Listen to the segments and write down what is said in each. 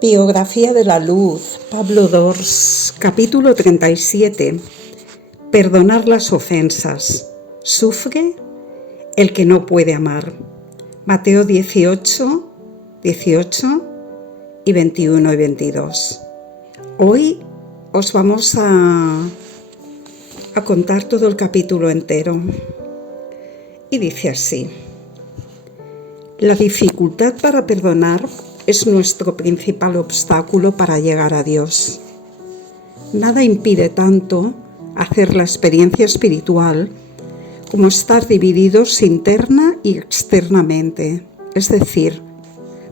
Biografía de la Luz, Pablo Dors, capítulo 37. Perdonar las ofensas. Sufre el que no puede amar. Mateo 18 y 21 y 22. Hoy os vamos a contar todo el capítulo entero. Y dice así: la dificultad para perdonar es nuestro principal obstáculo para llegar a Dios. Nada impide tanto hacer la experiencia espiritual como estar divididos interna y externamente, es decir,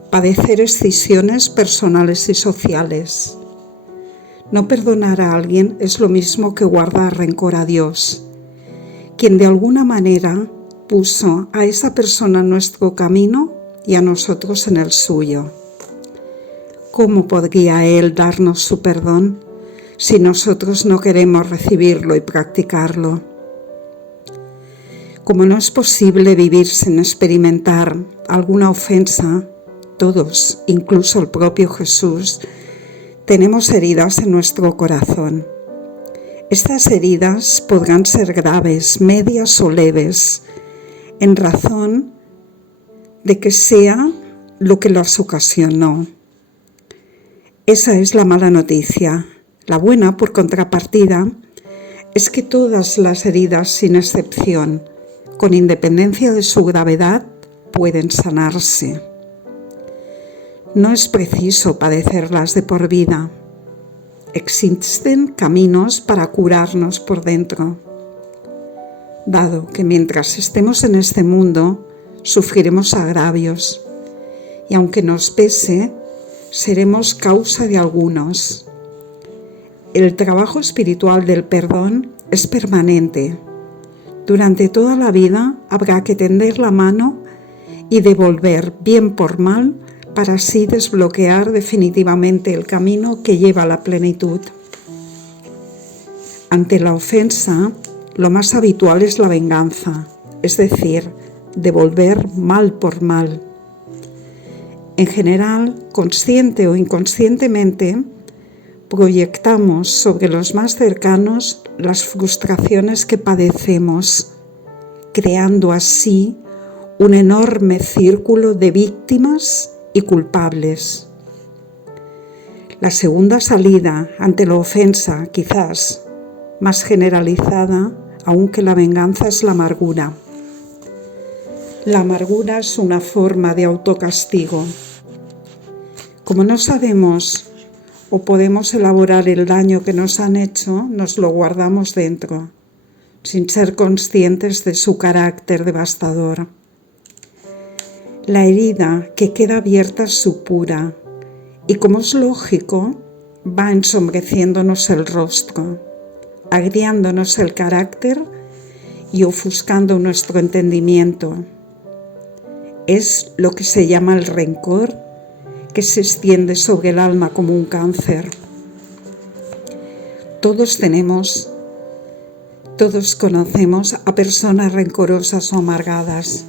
padecer escisiones personales y sociales. No perdonar a alguien es lo mismo que guardar rencor a Dios, quien de alguna manera puso a esa persona en nuestro camino y a nosotros en el suyo. ¿Cómo podría Él darnos su perdón si nosotros no queremos recibirlo y practicarlo? Como no es posible vivir sin experimentar alguna ofensa, todos, incluso el propio Jesús, tenemos heridas en nuestro corazón. Estas heridas podrán ser graves, medias o leves, en razón de que sea lo que las ocasionó. Esa es la mala noticia. La buena, por contrapartida, es que todas las heridas, sin excepción, con independencia de su gravedad, pueden sanarse. No es preciso padecerlas de por vida. Existen caminos para curarnos por dentro. Dado que mientras estemos en este mundo, sufriremos agravios, y aunque nos pese, seremos causa de algunos. El trabajo espiritual del perdón es permanente. Durante toda la vida habrá que tender la mano y devolver bien por mal para así desbloquear definitivamente el camino que lleva a la plenitud. Ante la ofensa, lo más habitual es la venganza, es decir, devolver mal por mal. En general, consciente o inconscientemente, proyectamos sobre los más cercanos las frustraciones que padecemos, creando así un enorme círculo de víctimas y culpables. La segunda salida ante la ofensa, quizás más generalizada, aunque la venganza, es la amargura. La amargura es una forma de autocastigo. Como no sabemos o podemos elaborar el daño que nos han hecho, nos lo guardamos dentro, sin ser conscientes de su carácter devastador. La herida que queda abierta es supura y, como es lógico, va ensombreciéndonos el rostro, agriándonos el carácter y ofuscando nuestro entendimiento. Es lo que se llama el rencor, que se extiende sobre el alma como un cáncer. Todos conocemos a personas rencorosas o amargadas.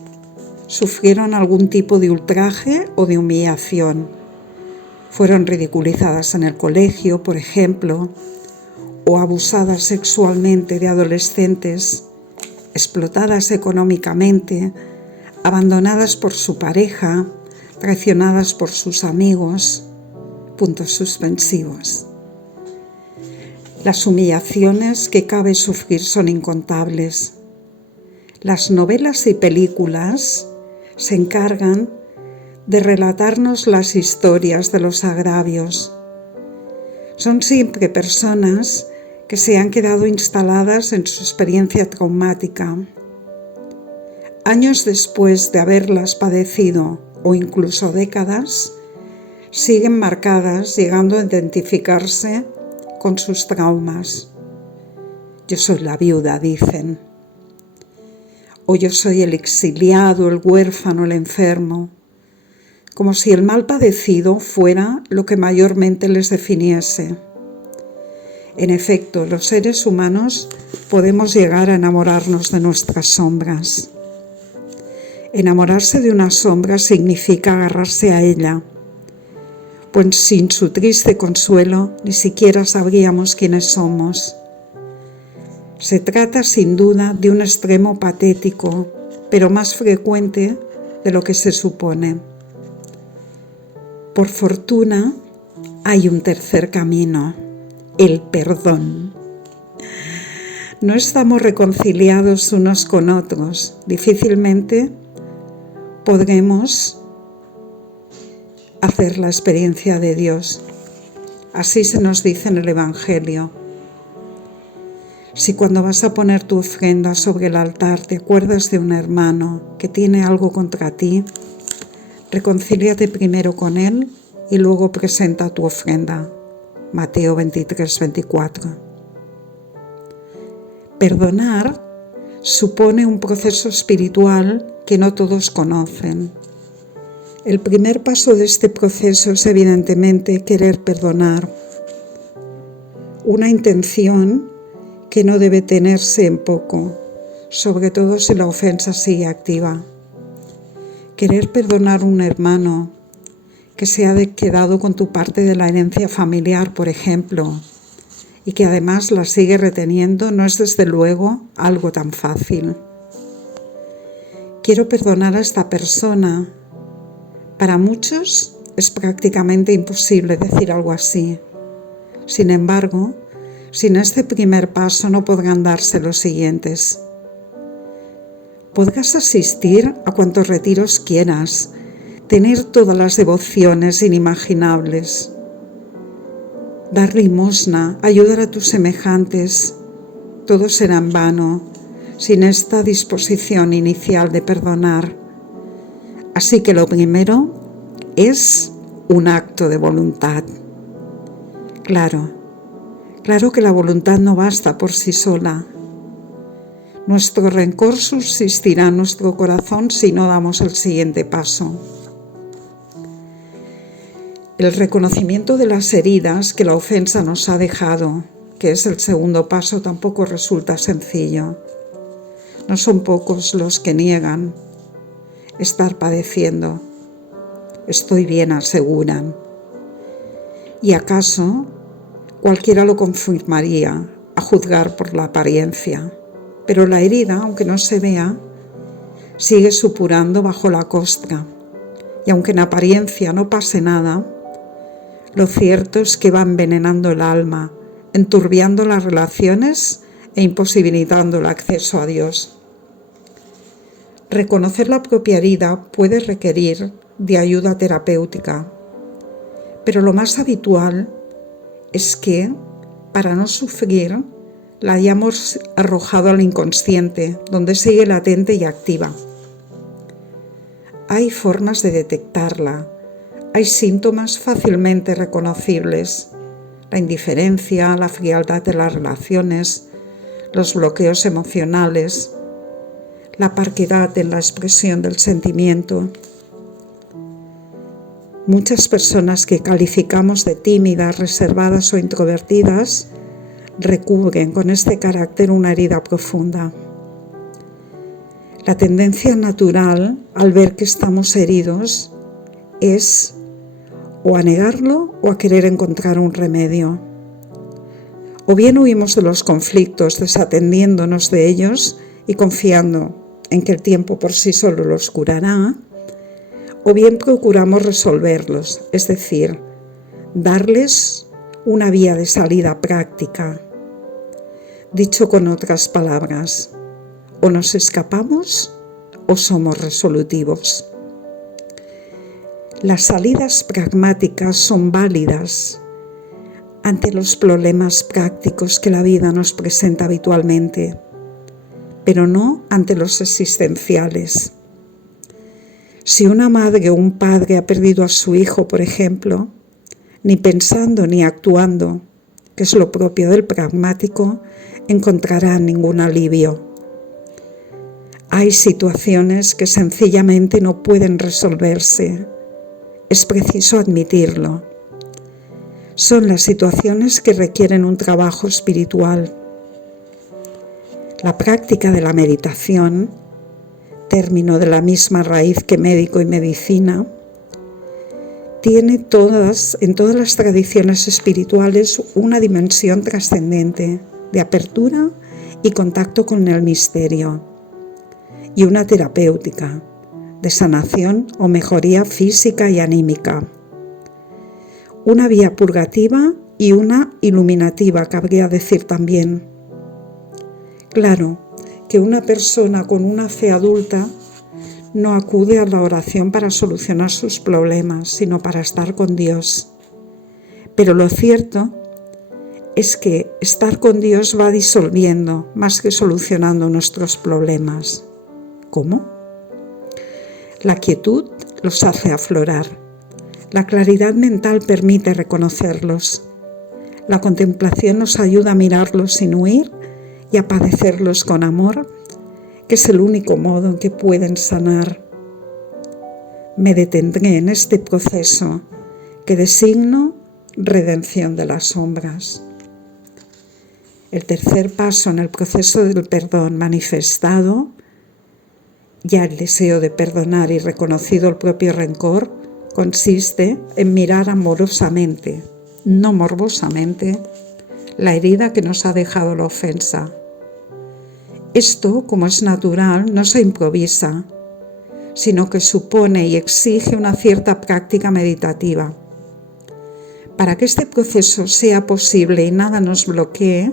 Sufrieron algún tipo de ultraje o de humillación. Fueron ridiculizadas en el colegio, por ejemplo, o abusadas sexualmente de adolescentes, explotadas económicamente, abandonadas por su pareja, traicionadas por sus amigos. Puntos suspensivos. Las humillaciones que cabe sufrir son incontables. Las novelas y películas se encargan de relatarnos las historias de los agravios. Son siempre personas que se han quedado instaladas en su experiencia traumática. Años después de haberlas padecido, o incluso décadas, siguen marcadas, llegando a identificarse con sus traumas. Yo soy la viuda, dicen. O yo soy el exiliado, el huérfano, el enfermo. Como si el mal padecido fuera lo que mayormente les definiese. En efecto, los seres humanos podemos llegar a enamorarnos de nuestras sombras. Enamorarse de una sombra significa agarrarse a ella, pues sin su triste consuelo ni siquiera sabríamos quiénes somos. Se trata sin duda de un extremo patético, pero más frecuente de lo que se supone. Por fortuna, hay un tercer camino, el perdón. No estamos reconciliados unos con otros. Difícilmente podremos hacer la experiencia de Dios. Así se nos dice en el Evangelio. Si cuando vas a poner tu ofrenda sobre el altar te acuerdas de un hermano que tiene algo contra ti, reconcíliate primero con él y luego presenta tu ofrenda. Mateo 23-24. Perdonar supone un proceso espiritual que no todos conocen. El primer paso de este proceso es evidentemente querer perdonar. Una intención que no debe tenerse en poco, sobre todo si la ofensa sigue activa. Querer perdonar a un hermano que se ha quedado con tu parte de la herencia familiar, por ejemplo, y que además la sigue reteniendo, no es desde luego algo tan fácil. Quiero perdonar a esta persona. Para muchos es prácticamente imposible decir algo así. Sin embargo, sin este primer paso no podrán darse los siguientes. Podrás asistir a cuantos retiros quieras, tener todas las devociones inimaginables, dar limosna, ayudar a tus semejantes. Todo será en vano sin esta disposición inicial de perdonar. Así que lo primero es un acto de voluntad. Claro que la voluntad no basta por sí sola. Nuestro rencor subsistirá en nuestro corazón si no damos el siguiente paso. El reconocimiento de las heridas que la ofensa nos ha dejado, que es el segundo paso, tampoco resulta sencillo. No son pocos los que niegan estar padeciendo. Estoy bien, aseguran. ¿Y acaso cualquiera lo confirmaría, a juzgar por la apariencia? Pero la herida, aunque no se vea, sigue supurando bajo la costra. Y aunque en apariencia no pase nada, lo cierto es que va envenenando el alma, enturbiando las relaciones e imposibilitando el acceso a Dios. Reconocer la propia herida puede requerir de ayuda terapéutica, pero lo más habitual es que, para no sufrir, la hayamos arrojado al inconsciente, donde sigue latente y activa. Hay formas de detectarla. Hay síntomas fácilmente reconocibles: la indiferencia, la frialdad de las relaciones, los bloqueos emocionales, la parquedad en la expresión del sentimiento. Muchas personas que calificamos de tímidas, reservadas o introvertidas recubren con este carácter una herida profunda. La tendencia natural, al ver que estamos heridos, es o a negarlo o a querer encontrar un remedio. O bien huimos de los conflictos desatendiéndonos de ellos y confiando en que el tiempo por sí solo los curará, o bien procuramos resolverlos, es decir, darles una vía de salida práctica. Dicho con otras palabras, o nos escapamos o somos resolutivos. Las salidas pragmáticas son válidas ante los problemas prácticos que la vida nos presenta habitualmente, pero no ante los existenciales. Si una madre o un padre ha perdido a su hijo, por ejemplo, ni pensando ni actuando, que es lo propio del pragmático, encontrará ningún alivio. Hay situaciones que sencillamente no pueden resolverse. Es preciso admitirlo. Son las situaciones que requieren un trabajo espiritual. La práctica de la meditación, término de la misma raíz que médico y medicina, tiene en todas las tradiciones espirituales una dimensión trascendente de apertura y contacto con el misterio, y una terapéutica de sanación o mejoría física y anímica. Una vía purgativa y una iluminativa, cabría decir también. Claro que una persona con una fe adulta no acude a la oración para solucionar sus problemas, sino para estar con Dios. Pero lo cierto es que estar con Dios va disolviendo más que solucionando nuestros problemas. ¿Cómo? La quietud los hace aflorar. La claridad mental permite reconocerlos. La contemplación nos ayuda a mirarlos sin huir y a padecerlos con amor, que es el único modo en que pueden sanar. Me detendré en este proceso que designo redención de las sombras. El tercer paso en el proceso del perdón manifestado, ya el deseo de perdonar y reconocido el propio rencor, consiste en mirar amorosamente, no morbosamente, la herida que nos ha dejado la ofensa. Esto, como es natural, no se improvisa, sino que supone y exige una cierta práctica meditativa. Para que este proceso sea posible y nada nos bloquee,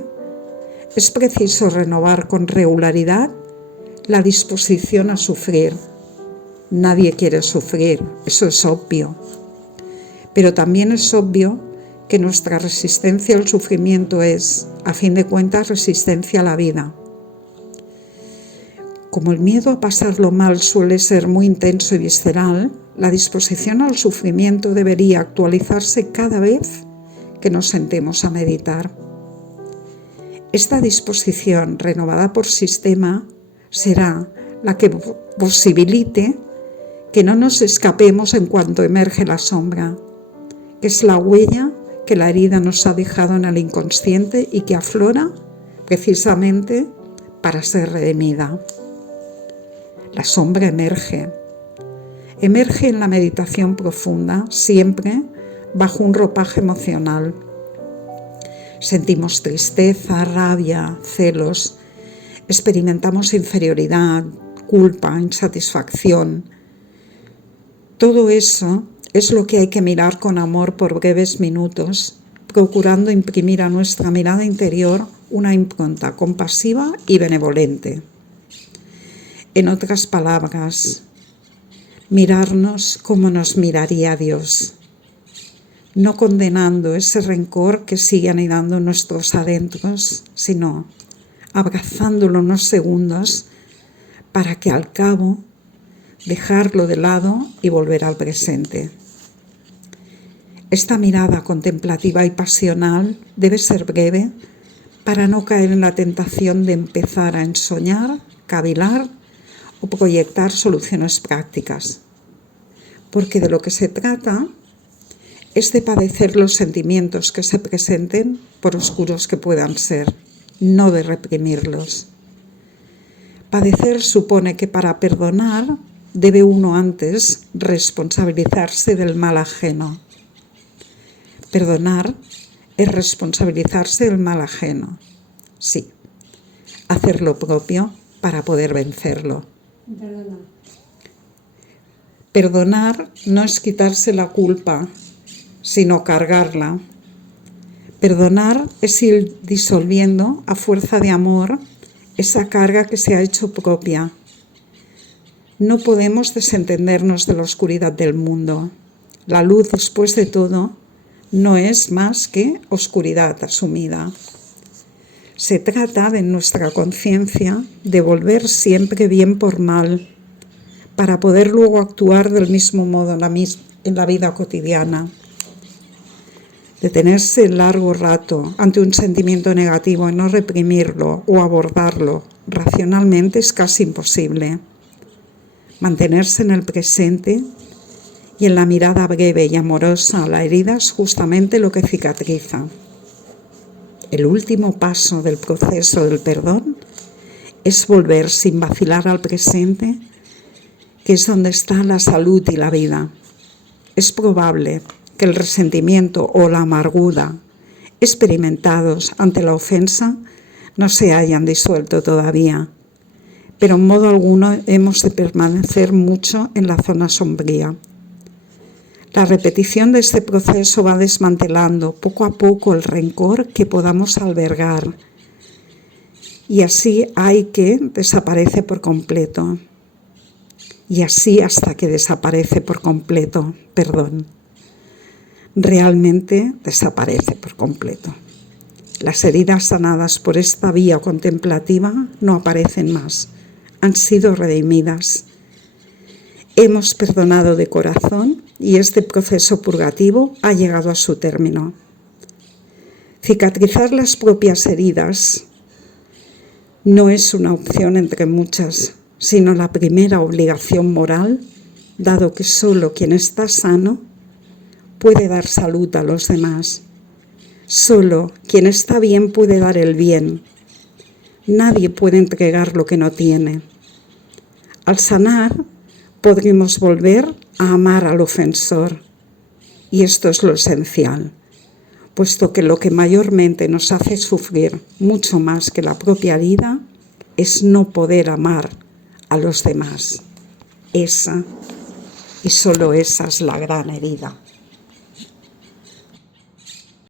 es preciso renovar con regularidad la disposición a sufrir. Nadie quiere sufrir, eso es obvio. Pero también es obvio que nuestra resistencia al sufrimiento es, a fin de cuentas, resistencia a la vida. Como el miedo a pasarlo mal suele ser muy intenso y visceral, la disposición al sufrimiento debería actualizarse cada vez que nos sentemos a meditar. Esta disposición, renovada por sistema, será la que posibilite que no nos escapemos en cuanto emerge la sombra, que es la huella que la herida nos ha dejado en el inconsciente y que aflora precisamente para ser redimida. La sombra emerge en la meditación profunda, siempre bajo un ropaje emocional. Sentimos tristeza, rabia, celos, experimentamos inferioridad, culpa, insatisfacción. Todo eso es lo que hay que mirar con amor por breves minutos, procurando imprimir a nuestra mirada interior una impronta compasiva y benevolente. En otras palabras, mirarnos como nos miraría Dios, no condenando ese rencor que sigue anidando en nuestros adentros, sino abrazándolo unos segundos para que al cabo dejarlo de lado y volver al presente. Esta mirada contemplativa y pasional debe ser breve para no caer en la tentación de empezar a ensoñar, cavilar o proyectar soluciones prácticas, porque de lo que se trata es de padecer los sentimientos que se presenten, por oscuros que puedan ser, no de reprimirlos. Padecer supone que para perdonar debe uno antes responsabilizarse del mal ajeno. Perdonar es responsabilizarse del mal ajeno. Sí, hacer lo propio para poder vencerlo. Perdonar no es quitarse la culpa, sino cargarla. Perdonar es ir disolviendo a fuerza de amor esa carga que se ha hecho propia. No podemos desentendernos de la oscuridad del mundo. La luz, después de todo, no es más que oscuridad asumida. Se trata de nuestra conciencia de volver siempre bien por mal, para poder luego actuar del mismo modo en la vida cotidiana. Detenerse largo rato ante un sentimiento negativo y no reprimirlo o abordarlo racionalmente es casi imposible. Mantenerse en el presente y en la mirada breve y amorosa a la herida es justamente lo que cicatriza. El último paso del proceso del perdón es volver sin vacilar al presente, que es donde está la salud y la vida. es probable que el resentimiento o la amargura experimentados ante la ofensa no se hayan disuelto todavía, pero en modo alguno hemos de permanecer mucho en la zona sombría. La repetición de este proceso va desmantelando poco a poco el rencor que podamos albergar, y así desaparece por completo. Y así hasta que desaparece por completo, realmente desaparece por completo. Las heridas sanadas por esta vía contemplativa no aparecen más, han sido redimidas. Hemos perdonado de corazón y este proceso purgativo ha llegado a su término. Cicatrizar las propias heridas no es una opción entre muchas, sino la primera obligación moral, dado que solo quien está sano puede dar salud a los demás. Solo quien está bien puede dar el bien. Nadie puede entregar lo que no tiene. Al sanar, podremos volver a amar al ofensor. Y esto es lo esencial, puesto que lo que mayormente nos hace sufrir, mucho más que la propia vida, es no poder amar a los demás. Esa, y solo esa, es la gran herida.